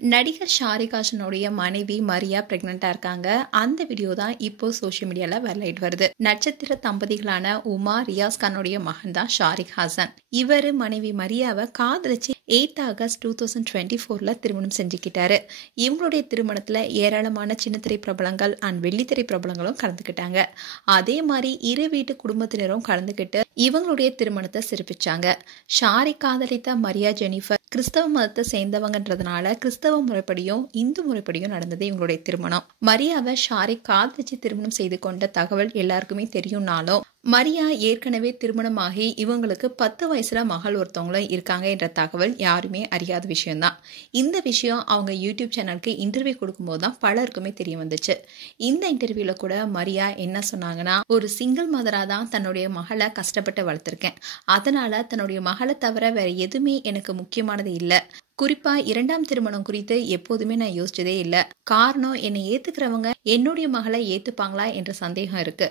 நடிகர் ஷாரிக் ஹாசனுடைய மனைவி மரியா பிரெக்னெண்டா இருக்காங்க. அந்த வீடியோ தான் இப்போ சோஷியல் மீடியால வைரலாயிட்டு வருது. நட்சத்திர தம்பதிகளான உமா ரியாஸ் கானுடைய மகன் தான் ஷாரிக் ஹாசன். இவரு மனைவி மரியாவை காதலிச்சு 8 ஆகஸ்ட் 2024ல திருமணம் செஞ்சுக்கிட்டாரு. இவங்களுடைய திருமணத்துல ஏராளமான சின்னத்திரை பிரபலங்கள் அண்ட் வெள்ளித்திரை பிரபலங்களும் கலந்துக்கிட்டாங்க. அதே மாதிரி இரு வீட்டு குடும்பத்தினரும் கலந்துக்கிட்டு இவங்களுடைய திருமணத்தை சிறப்பிச்சாங்க. ஷாரிக் காதலித்த மரியா ஜெனிஃபர் கிறிஸ்தவ மதத்தை சேர்ந்தவங்கன்றதுனால கிறிஸ்தவ முறைப்படியும் இந்து முறைப்படியும் நடந்தது இவங்களுடைய திருமணம். மரியாவை ஷாரிக் காதலிச்சு திருமணம் செய்து கொண்ட தகவல் எல்லாருக்குமே தெரியும்னாலும் மரியா ஏற்கனவே திருமணமாகி இவங்களுக்கு 10 வயசுல மகள் ஒருத்தவங்களும் இருக்காங்க என்ற தகவல் யாருமே அறியாத விஷயம்தான். இந்த விஷயம் அவங்க யூடியூப் சேனலுக்கு இன்டர்வியூ கொடுக்கும்போது தான் பலருக்குமே தெரிய வந்துச்சு. இந்த இன்டர்வியூல கூட மரியா என்ன சொன்னாங்கன்னா, ஒரு சிங்கிள் மதரா தான் தன்னுடைய மகளை கஷ்டப்பட்டு வளர்த்திருக்கேன். அதனால தன்னுடைய மகளை தவிர வேற எதுவுமே எனக்கு முக்கியமானது இல்லை. குறிப்பா 2ஆம் திருமணம் குறித்து எப்போதுமே நான் யோசிச்சதே இல்லை. காரணம், என்னை ஏத்துக்கிறவங்க என்னுடைய மகளை ஏத்துப்பாங்களா என்ற சந்தேகம் இருக்கு.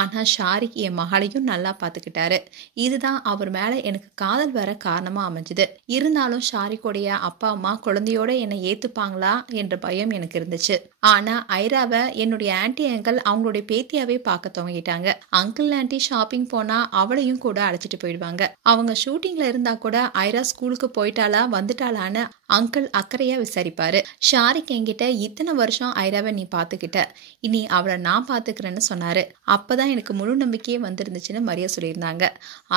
ஆனா ஷாரிக் என் மகளையும் நல்லா பாத்துக்கிட்டாரு. இதுதான் அவர் மேல எனக்கு காதல் வர காரணமா அமைஞ்சது. இருந்தாலும் ஷாரிக்குடைய அப்பா அம்மா குழந்தையோட என்னை ஏத்துப்பாங்களா என்ற பயம் எனக்கு இருந்துச்சு. ஆனா ஐராவை என்னுடைய ஆன்டி அங்கிள் அவங்களுடைய பேத்தியாவே பார்க்க துவங்கிட்டாங்க. அங்கிள் ஆன்டி ஷாப்பிங் போனா அவளையும் கூட அழைச்சிட்டு போயிடுவாங்க. அவங்க ஷூட்டிங்ல இருந்தா கூட ஐரா ஸ்கூலுக்கு போயிட்டாளா வந்துட்டாளான்னு அங்கிள் அக்கறையா விசாரிப்பாரு. ஷாரிக் என்கிட்ட இத்தனை வருஷம் ஐராவை நீ பாத்துக்கிட்ட, இனி அவளை நான் பாத்துக்கிறேன்னு சொன்னாரு. அப்பதான் எனக்கு முழு நம்பிக்கையே வந்துருந்துச்சுன்னு மரியா சொல்லியிருந்தாங்க.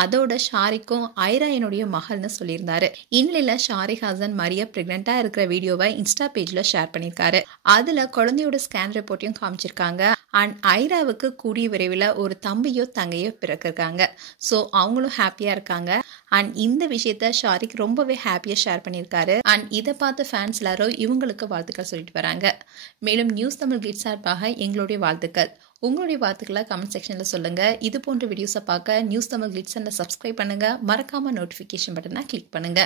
அதோட ஷாரிக்கும் ஐரா என்னுடைய மகள்னு சொல்லியிருந்தாரு. இந்நிலையில ஷாரிக் ஹாசன் மரியா பிரெக்னெண்டா இருக்கிற வீடியோவை இன்ஸ்டா பேஜ்ல ஷேர் பண்ணியிருக்காரு. அதுல குழந்தையோட ஸ்கேன் ரிப்போர்ட்டையும் காமிச்சிருக்காங்க. அண்ட் ஐராவுக்கு கூடிய விரைவில் ஒரு தம்பியோ தங்கையோ பிறக்கிருக்காங்க. ஸோ அவங்களும் ஹாப்பியா இருக்காங்க. அண்ட் இந்த விஷயத்த ஷாரிக் ரொம்பவே ஹாப்பியா ஷேர் பண்ணியிருக்காரு. அண்ட் இதை பார்த்த ஃபேன்ஸ் எல்லாரும் இவங்களுக்கு வாழ்த்துக்கள் சொல்லிட்டு வராங்க. மேலும் நியூஸ் தமிழ் கிளிட்ஸ் சார்பாக எங்களுடைய வாழ்த்துக்கள். உங்களுடைய வார்த்தைகளை கமெண்ட் செக்ஷன்ல சொல்லுங்க. இது போன்ற வீடியோஸை பார்க்க நியூஸ் தமிழ் கிளிட்ஸ் சப்ஸ்கிரைப் பண்ணுங்க. மறக்காம நோட்டிபிகேஷன் பட்டனை கிளிக் பண்ணுங்க.